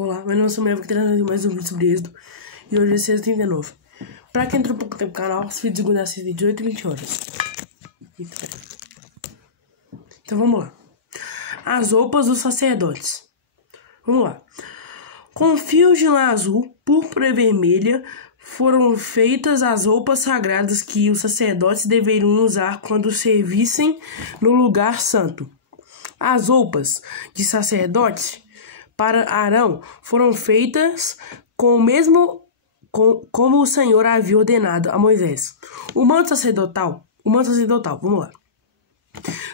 Olá, meu nome é Samuel, vou trazer mais um vídeo sobre Êxodo. E hoje é 6h39. Pra quem entrou pouco tempo no canal, os vídeos de segunda a sexta, 18 e 20 horas. Então vamos lá. As roupas dos sacerdotes. Vamos lá. Com fios de lã azul, púrpura e vermelha, foram feitas as roupas sagradas que os sacerdotes deveriam usar quando servissem no lugar santo. As roupas de sacerdotes para Arão foram feitas como o Senhor havia ordenado a Moisés. O manto sacerdotal, vamos lá.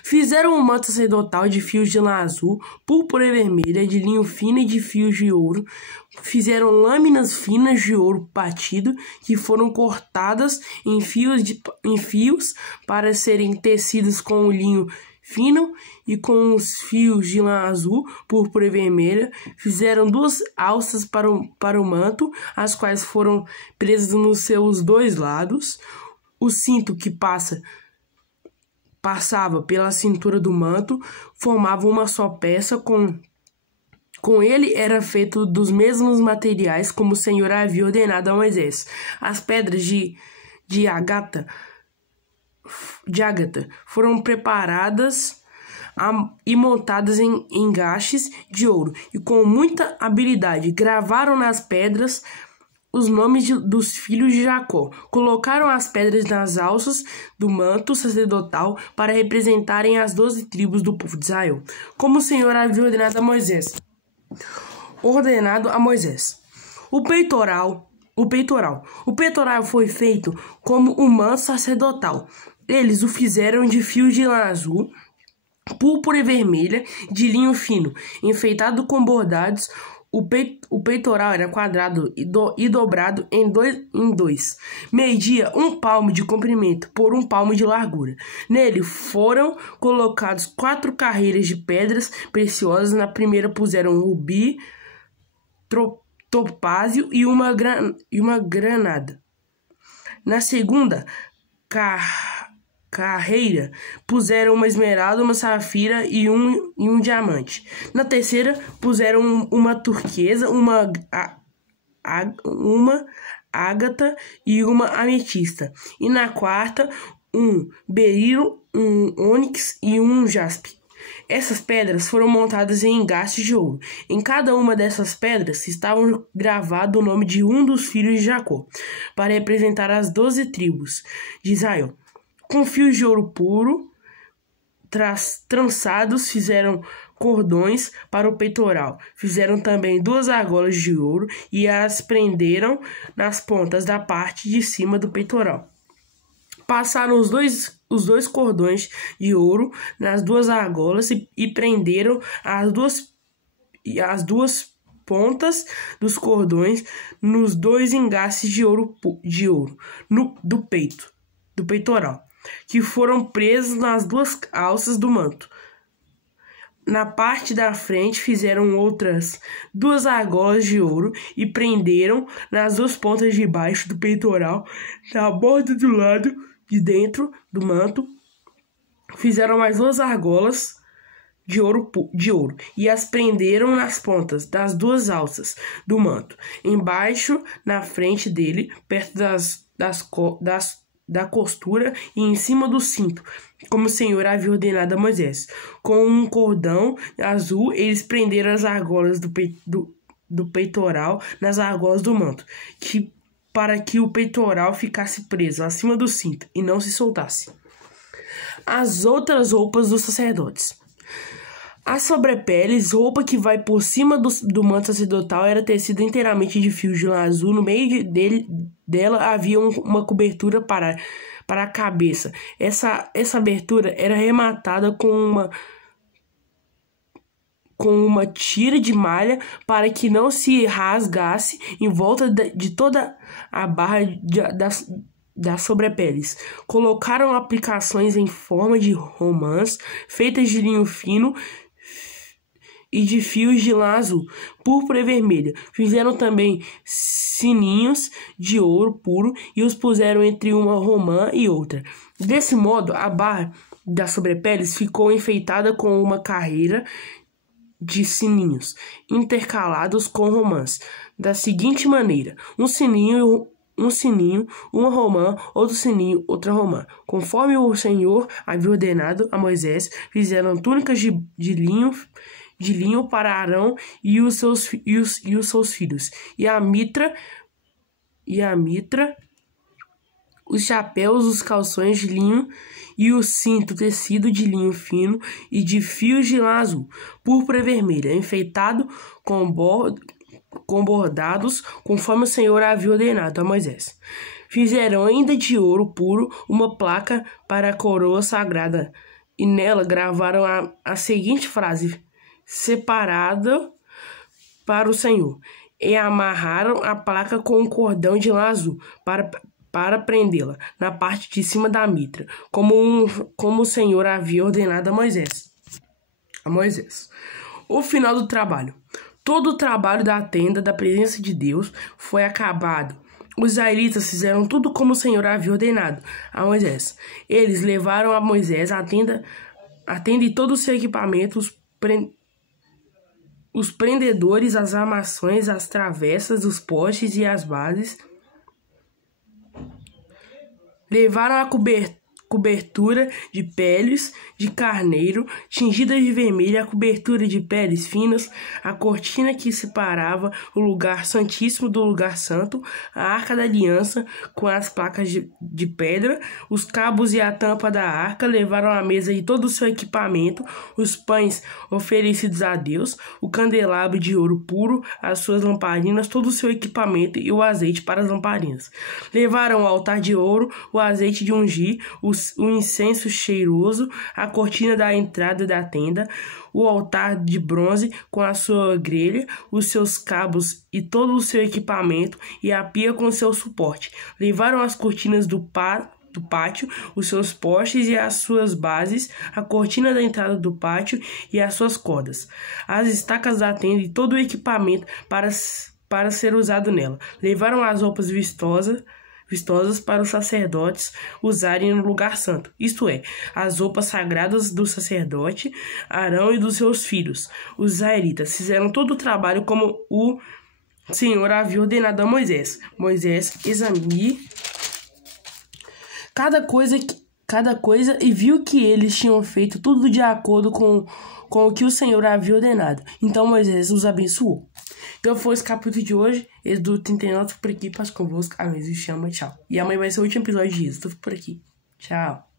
Fizeram um manto sacerdotal de fios de lã azul, púrpura e vermelha, de linho fino e de fios de ouro. Fizeram lâminas finas de ouro batido, que foram cortadas em fios para serem tecidas com o linho fino e com os fios de lã azul, púrpura e vermelha. Fizeram 2 alças para o manto, as quais foram presas nos seus 2 lados. O cinto que passava pela cintura do manto formava uma só peça. Com ele era feito dos mesmos materiais como o Senhor havia ordenado a Moisés. As pedras de ágata foram preparadas e montadas em engastes de ouro, e com muita habilidade gravaram nas pedras os nomes dos filhos de Jacó. Colocaram as pedras nas alças do manto sacerdotal para representarem as 12 tribos do povo de Israel, como o Senhor havia ordenado a Moisés. O peitoral foi feito como o manto sacerdotal. Eles o fizeram de fios de lã azul, púrpura e vermelha, de linho fino, enfeitado com bordados. O peitoral era quadrado e dobrado em dois. Media 1 palmo de comprimento por 1 palmo de largura. Nele foram colocados 4 carreiras de pedras preciosas. Na primeira puseram rubi, topázio e uma granada. Na segunda carreira puseram uma esmeralda, uma safira e um diamante. Na terceira puseram uma turquesa, uma ágata e uma ametista. E na quarta um berilo, um ônix e um jaspe. Essas pedras foram montadas em engastes de ouro. Em cada uma dessas pedras estava gravado o nome de um dos filhos de Jacó, para representar as 12 tribos de Israel. Com fios de ouro puro trançados, fizeram cordões para o peitoral. Fizeram também 2 argolas de ouro e as prenderam nas pontas da parte de cima do peitoral. Passaram os dois cordões de ouro nas 2 argolas e prenderam as duas pontas dos cordões nos 2 engastes de ouro do peitoral, que foram presos nas 2 alças do manto. Na parte da frente fizeram outras 2 argolas de ouro e prenderam nas 2 pontas de baixo do peitoral, na borda do lado de dentro do manto. Fizeram mais 2 argolas de ouro e as prenderam nas pontas das 2 alças do manto, embaixo, na frente dele, perto da costura e em cima do cinto, como o Senhor havia ordenado a Moisés. Com um cordão azul, eles prenderam as argolas do peitoral nas argolas do manto, para que o peitoral ficasse preso acima do cinto e não se soltasse. As outras roupas dos sacerdotes. As sobrepeles, roupa que vai por cima do manto sacerdotal, era tecida inteiramente de fios de lã azul. No meio dela havia uma cobertura para a cabeça. Essa abertura era rematada com uma tira de malha para que não se rasgasse em volta de toda a barra das sobrepeles. Colocaram aplicações em forma de romãs, feitas de linho fino e de fios de lã azul, púrpura e vermelha. Fizeram também sininhos de ouro puro e os puseram entre uma romã e outra. Desse modo, a barra das sobrepeles ficou enfeitada com uma carreira de sininhos, intercalados com romãs, da seguinte maneira: um sininho, uma romã, outro sininho, outra romã. Conforme o Senhor havia ordenado a Moisés, fizeram túnicas de linho para Arão e os seus filhos, e a mitra, os chapéus, os calções de linho e o cinto tecido de linho fino e de fios de lã azul, púrpura vermelha, enfeitado com bordados, conforme o Senhor havia ordenado a Moisés. Fizeram ainda de ouro puro uma placa para a coroa sagrada, e nela gravaram a seguinte frase: separada para o Senhor, e amarraram a placa com um cordão de lã azul para prendê-la na parte de cima da mitra, como o Senhor havia ordenado a Moisés. O final do trabalho. Todo o trabalho da tenda da presença de Deus foi acabado. Os israelitas fizeram tudo como o Senhor havia ordenado a Moisés. Eles levaram a Moisés a tenda e todo o seu equipamento, os prendedores, as armações, as travessas, os postes e as bases. Levaram a cobertura de peles de carneiro tingida de vermelho, a cobertura de peles finas, a cortina que separava o lugar santíssimo do lugar santo, a arca da aliança com as placas de pedra, os cabos e a tampa da arca. Levaram a mesa e todo o seu equipamento, os pães oferecidos a Deus, o candelabro de ouro puro, as suas lamparinas, todo o seu equipamento e o azeite para as lamparinas. Levaram o altar de ouro, o azeite de ungir, o incenso cheiroso, a cortina da entrada da tenda, o altar de bronze com a sua grelha, os seus cabos e todo o seu equipamento, e a pia com seu suporte. Levaram as cortinas do pátio, os seus postes e as suas bases, a cortina da entrada do pátio e as suas cordas, as estacas da tenda e todo o equipamento para ser usado nela. Levaram as roupas vistosas para os sacerdotes usarem no lugar santo, isto é, as roupas sagradas do sacerdote Arão e dos seus filhos. Os israelitas fizeram todo o trabalho como o Senhor havia ordenado a Moisés. Moisés examinou cada coisa e viu que eles tinham feito tudo de acordo com o que o Senhor havia ordenado. Então Moisés os abençoou. Então foi esse capítulo de hoje. Êxodo 39 por aqui, passo convosco. A mesa chama, tchau. E amanhã vai ser o último episódio de Êxodo. Tô por aqui. Tchau.